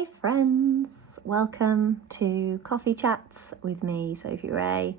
Hey friends, welcome to Coffee Chats with me, Sophie Ray.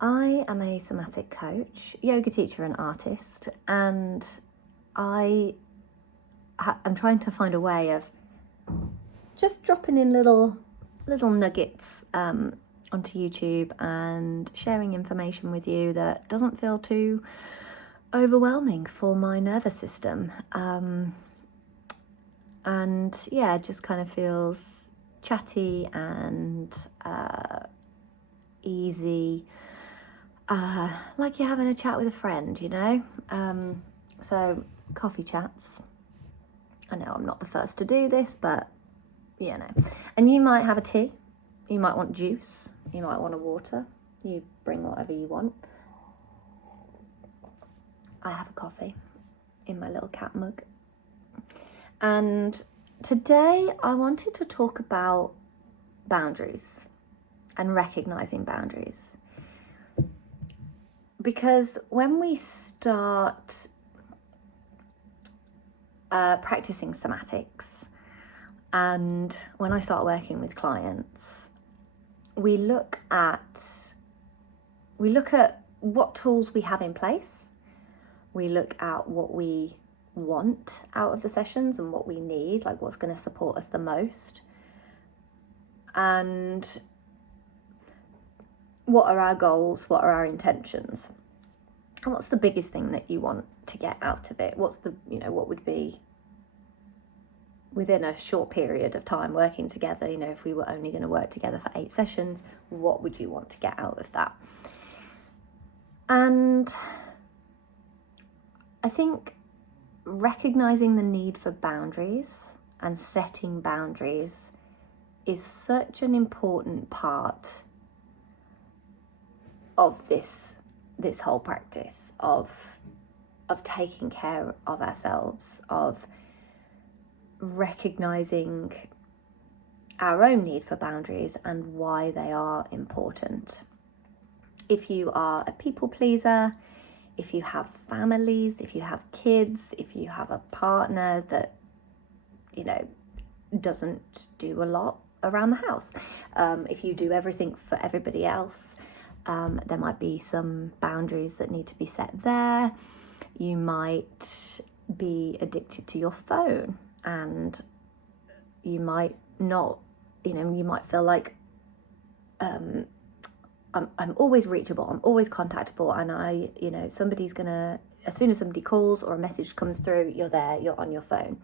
I am a somatic coach, yoga teacher and artist, and I'm trying to find a way of just dropping in little nuggets onto YouTube and sharing information with you that doesn't feel too overwhelming for my nervous system. And yeah, it just kind of feels chatty and easy, like you're having a chat with a friend, you know. So coffee chats. I know I'm not the first to do this, but you know. And you might have a tea, you might want juice, you might want a water. You bring whatever you want. I have a coffee in my little cat mug. And today I wanted to talk about boundaries and recognizing boundaries. Because when we start practicing somatics, and when I start working with clients, we look at what tools we have in place. We look at what we want out of the sessions and what we need, like what's going to support us the most, and what are our goals, what are our intentions, and what's the biggest thing that you want to get out of it. What's the, what would be within a short period of time working together, if we were only going to work together for 8 sessions, what would you want to get out of that? And I think recognizing the need for boundaries and setting boundaries is such an important part of this whole practice of taking care of ourselves, of recognizing our own need for boundaries and why they are important. If you are a people pleaser, if you have families, if you have kids, if you have a partner that, doesn't do a lot around the house, if you do everything for everybody else, there might be some boundaries that need to be set there. You might be addicted to your phone, and you might not, you might feel like, I'm always reachable, I'm always contactable, and somebody's gonna, as soon as somebody calls or a message comes through, you're there, you're on your phone.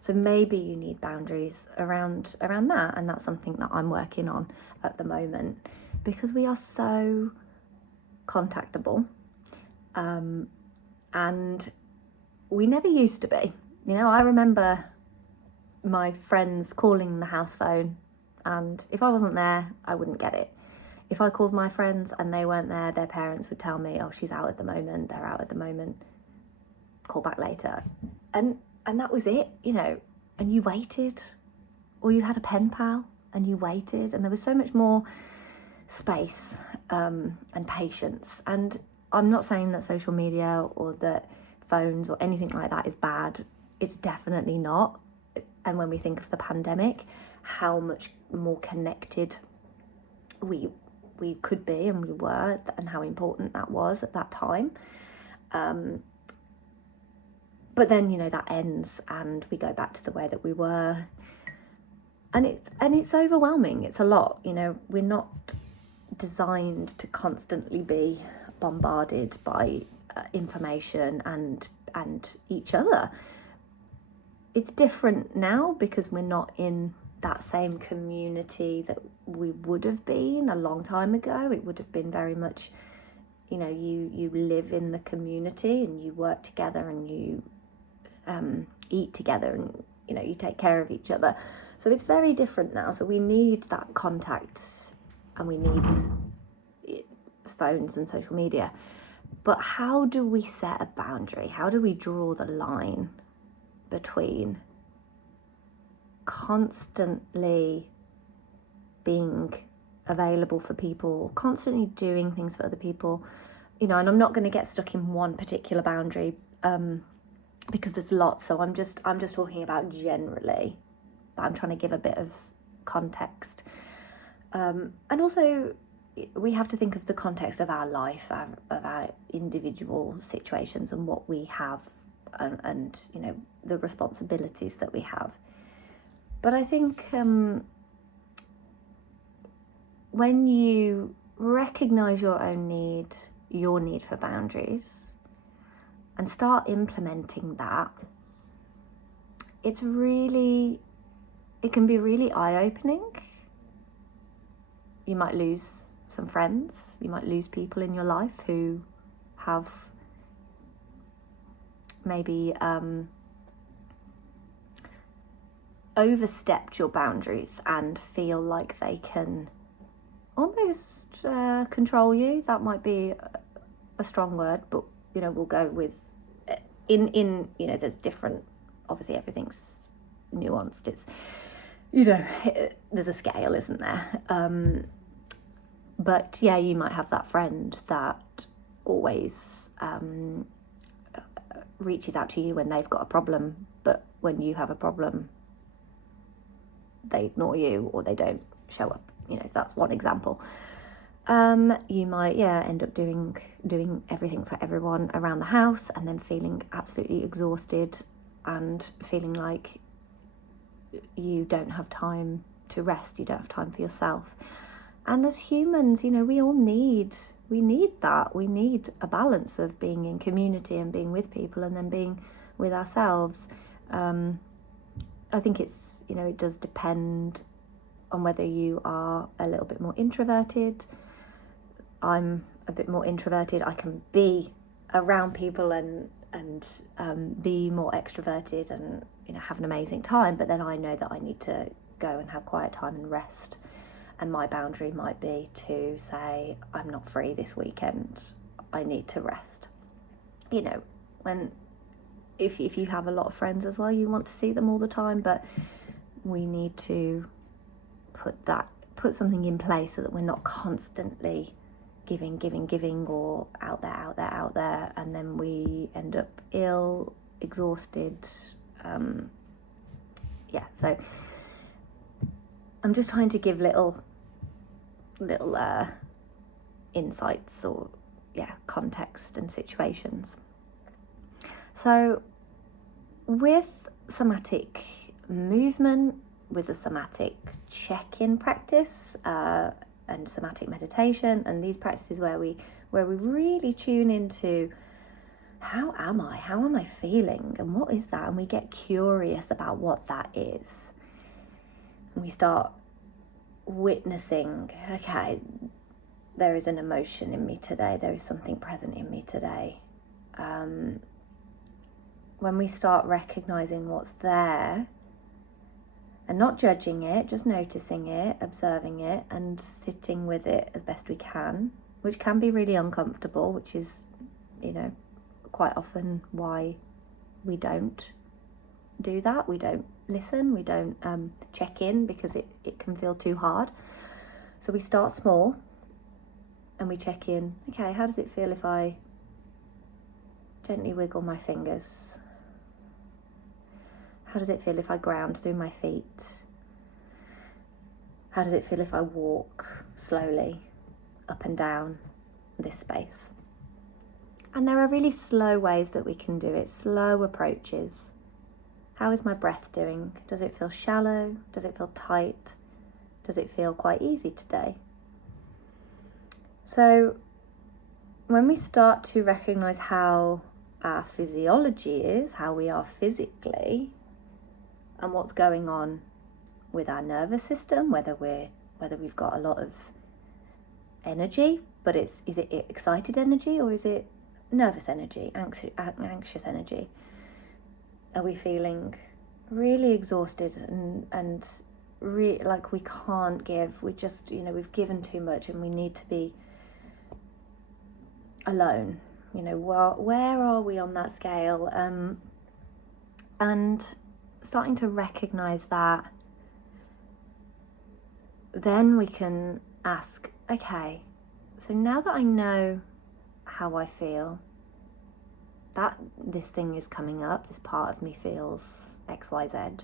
So maybe you need boundaries around that, and that's something that I'm working on at the moment, because we are so contactable, and we never used to be. I remember my friends calling the house phone, and if I wasn't there, I wouldn't get it. If I called my friends and they weren't there, their parents would tell me, oh, she's out at the moment, they're out at the moment, call back later. And that was it, and you waited, or you had a pen pal and you waited, and there was so much more space and patience. And I'm not saying that social media or that phones or anything like that is bad. It's definitely not. And when we think of the pandemic, how much more connected we could be, and we were, and how important that was at that time. But then, that ends and we go back to the way that we were. And it's overwhelming. It's a lot, we're not designed to constantly be bombarded by information and each other. It's different now because we're not in that same community that we would have been a long time ago. It would have been very much, you live in the community and you work together and you eat together and, you take care of each other. So it's very different now. So we need that contact, and we need phones and social media. But how do we set a boundary? How do we draw the line between constantly being available for people, constantly doing things for other people, and I'm not going to get stuck in one particular boundary because there's lots. So I'm just talking about generally but I'm trying to give a bit of context. And also, we have to think of the context of our life, of our individual situations and what we have, and you know, the responsibilities that we have. But I think when you recognize your own need, your need for boundaries, and start implementing that, it can be really eye-opening. You might lose some friends, you might lose people in your life who have maybe overstepped your boundaries and feel like they can almost control you. That might be a strong word, but you know, we'll go with in you know, there's different, obviously everything's nuanced, it's, you know, there's a scale, isn't there? But yeah, you might have that friend that always reaches out to you when they've got a problem, but when you have a problem, they ignore you or they don't show up. You know, so that's one example. You might end up doing everything for everyone around the house, and then feeling absolutely exhausted and feeling like you don't have time to rest, you don't have time for yourself. And as humans, you know, we need that. We need a balance of being in community and being with people and then being with ourselves. I think it's, you know, it does depend on whether you are a little bit more introverted. I'm a bit more introverted. I can be around people and be more extroverted and, you know, have an amazing time, but then I know that I need to go and have quiet time and rest. And my boundary might be to say, I'm not free this weekend, I need to rest. You know, if you have a lot of friends as well, you want to see them all the time, but we need to put something in place so that we're not constantly giving or out there, and then we end up ill, exhausted. So I'm just trying to give little insights or context and situations. So with somatic movement, with the somatic check-in practice and somatic meditation, and these practices where we really tune into how am I feeling, and what is that, and we get curious about what that is, and we start witnessing, okay, there is an emotion in me today, there is something present in me today. When we start recognizing what's there and not judging it, just noticing it, observing it, and sitting with it as best we can, which can be really uncomfortable, which is, you know, quite often why we don't do that. We don't listen, we don't check in, because it can feel too hard. So we start small and we check in. Okay, how does it feel if I gently wiggle my fingers? How does it feel if I ground through my feet? How does it feel if I walk slowly up and down this space? And there are really slow ways that we can do it, slow approaches. How is my breath doing? Does it feel shallow? Does it feel tight? Does it feel quite easy today? So when we start to recognize how our physiology is, how we are physically, and what's going on with our nervous system, whether we've got a lot of energy, but is it excited energy, or is it nervous energy, anxious energy? Are we feeling really exhausted and like we can't give? We just, you know, we've given too much and we need to be alone. You know, where are we on that scale? And starting to recognize that, then we can ask, okay, so now that I know how I feel, that this thing is coming up, this part of me feels XYZ,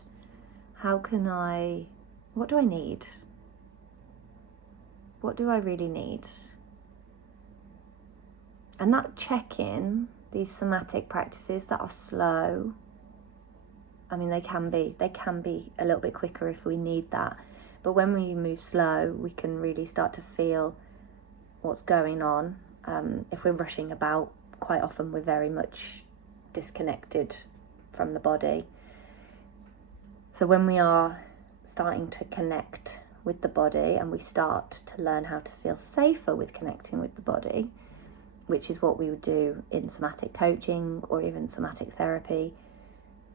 what do I need? What do I really need? And that check-in, these somatic practices that are slow, I mean, they can be a little bit quicker if we need that. But when we move slow, we can really start to feel what's going on. If we're rushing about, quite often we're very much disconnected from the body. So when we are starting to connect with the body and we start to learn how to feel safer with connecting with the body, which is what we would do in somatic coaching or even somatic therapy.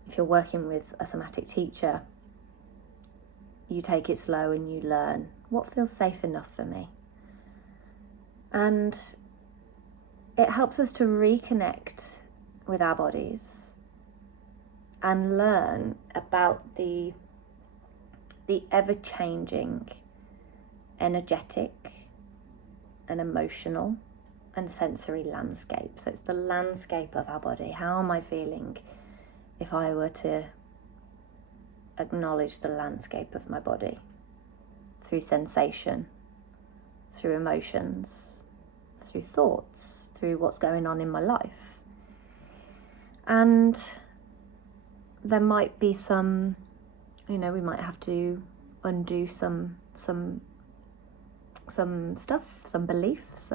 If you're working with a somatic teacher, you take it slow and you learn what feels safe enough for me. And it helps us to reconnect with our bodies and learn about the ever-changing energetic and emotional and sensory landscape. So it's the landscape of our body. How am I feeling if I were to acknowledge the landscape of my body through sensation, through emotions, through thoughts, through what's going on in my life? And there might be some, we might have to undo some stuff, some beliefs,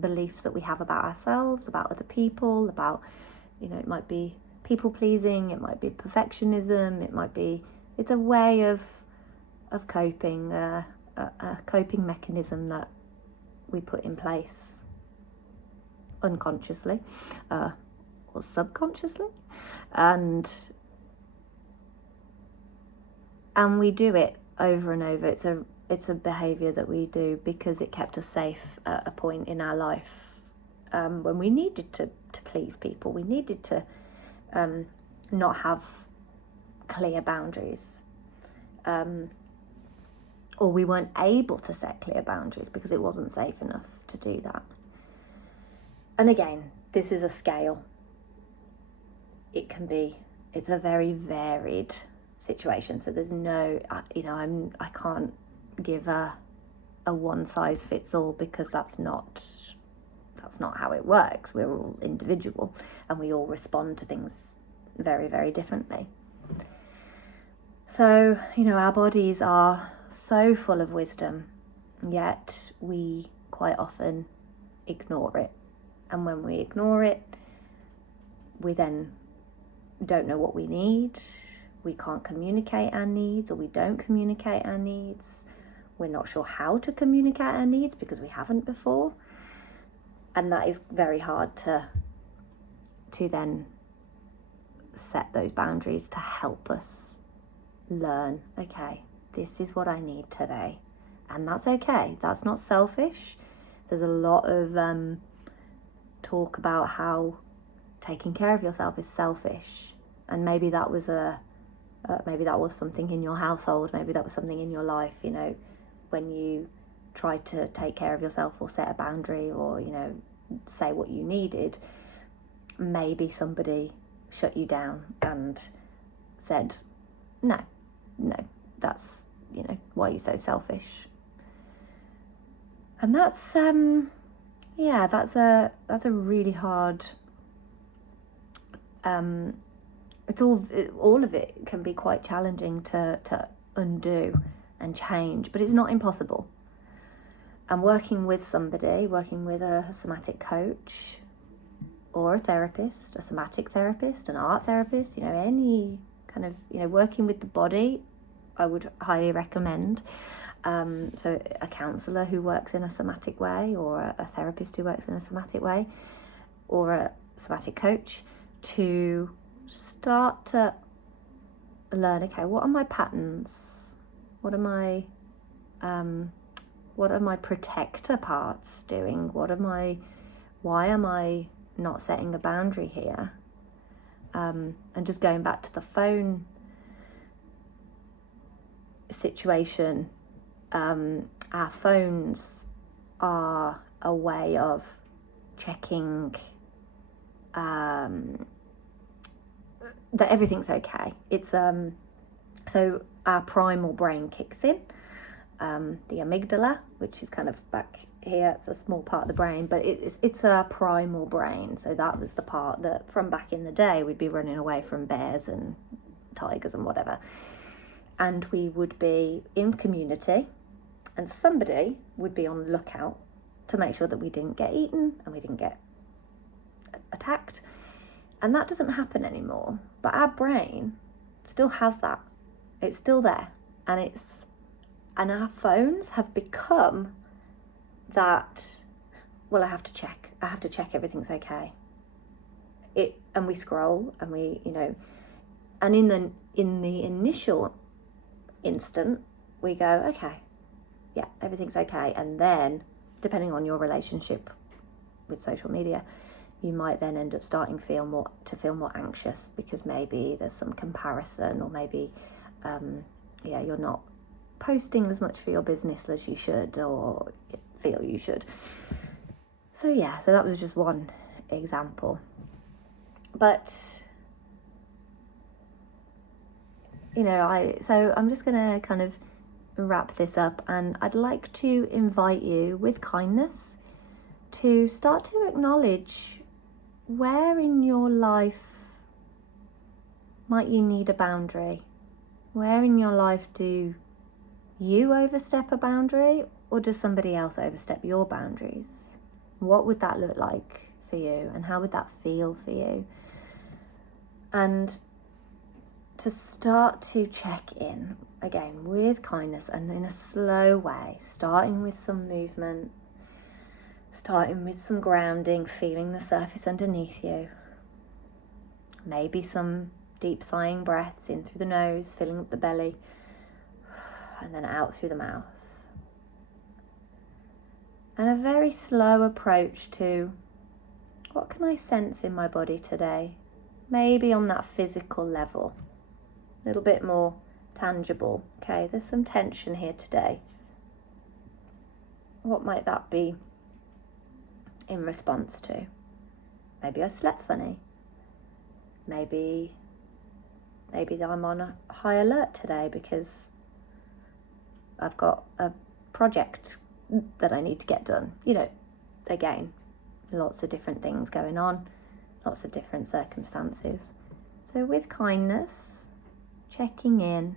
beliefs that we have about ourselves, about other people, about, it might be people pleasing, it might be perfectionism, it's a way of coping, a coping mechanism that we put in place unconsciously or subconsciously, and we do it over and over. It's a behaviour that we do because it kept us safe at a point in our life when we needed to please people. We needed to not have clear boundaries, or we weren't able to set clear boundaries because it wasn't safe enough to do that. And again, this is a scale. It's a very varied situation. So there's no, I can't give a one size fits all, because that's not how it works. We're all individual and we all respond to things very, very differently. So, our bodies are so full of wisdom, yet we quite often ignore it. And when we ignore it, we then don't know what we need. We can't communicate our needs, or we don't communicate our needs. We're not sure how to communicate our needs because we haven't before. And that is very hard to then set those boundaries to help us learn, okay, this is what I need today. And that's okay. That's not selfish. There's a lot of talk about how taking care of yourself is selfish. And maybe that was something in your household. Maybe that was something in your life, when you tried to take care of yourself or set a boundary or, say what you needed, maybe somebody shut you down and said, no, that's, why are you so selfish? And that's, that's a really hard, all of it can be quite challenging to undo and change, but it's not impossible. And working with a somatic coach or a therapist, a somatic therapist, an art therapist, any kind of, working with the body, I would highly recommend. So a counsellor who works in a somatic way, or a therapist who works in a somatic way, or a somatic coach, to start to learn, okay, what are my patterns? What are my protector parts doing? Why am I not setting a boundary here? And just going back to the phone situation, our phones are a way of checking that everything's okay. It's So our primal brain kicks in, the amygdala, which is kind of back here. It's a small part of the brain, but it's our primal brain. So that was the part that from back in the day we'd be running away from bears and tigers and whatever, and we would be in community, and somebody would be on lookout to make sure that we didn't get eaten and we didn't get attacked. And that doesn't happen anymore, but our brain still has that. It's still there, and our phones have become that. Well, I have to check everything's okay. And we scroll, and we, and in the initial instant, we go, okay, yeah, everything's okay, and then depending on your relationship with social media, you might then end up starting to feel more anxious, because maybe there's some comparison, or maybe you're not posting as much for your business as you should, or feel you should. So that was just one example. But I'm just gonna kind of wrap this up, and I'd like to invite you with kindness to start to acknowledge where in your life might you need a boundary. Where in your life do you overstep a boundary, or does somebody else overstep your boundaries? What would that look like for you, and how would that feel for you? And to start to check in again with kindness and in a slow way, starting with some movement, starting with some grounding, feeling the surface underneath you. Maybe some deep sighing breaths in through the nose, filling up the belly, and then out through the mouth. And a very slow approach to, what can I sense in my body today? Maybe on that physical level, a little bit more tangible. Okay, there's some tension here today. What might that be in response to? Maybe I slept funny. Maybe I'm on a high alert today because I've got a project that I need to get done. Again, lots of different things going on, lots of different circumstances. So with kindness, checking in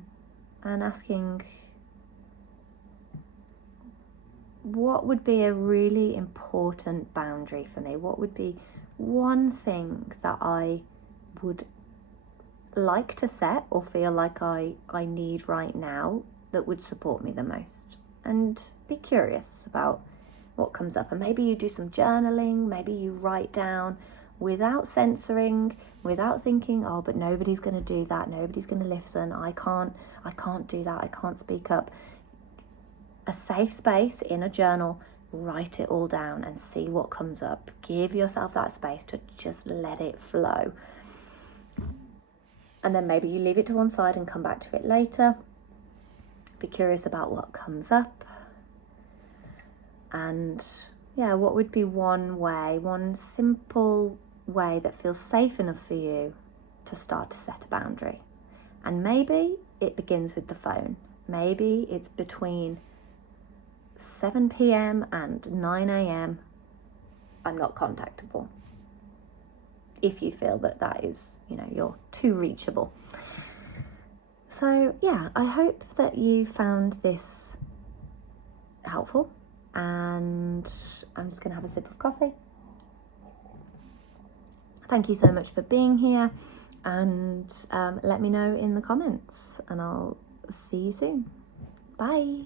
and asking, what would be a really important boundary for me? What would be one thing that I would like to set or feel like I need right now that would support me the most? And be curious about what comes up. And maybe you do some journaling, maybe you write down without censoring, without thinking, oh, but nobody's going to do that, nobody's going to listen, I can't do that, I can't speak up. A safe space in a journal, write it all down and see what comes up. Give yourself that space to just let it flow. And then maybe you leave it to one side and come back to it later. Be curious about what comes up. And what would be one simple way that feels safe enough for you to start to set a boundary? And maybe it begins with the phone. Maybe it's between 7 p.m. and 9 a.m. I'm not contactable. If you feel that is, you're too reachable. So I hope that you found this helpful, and I'm just going to have a sip of coffee. Thank you so much for being here, and let me know in the comments, and I'll see you soon. Bye.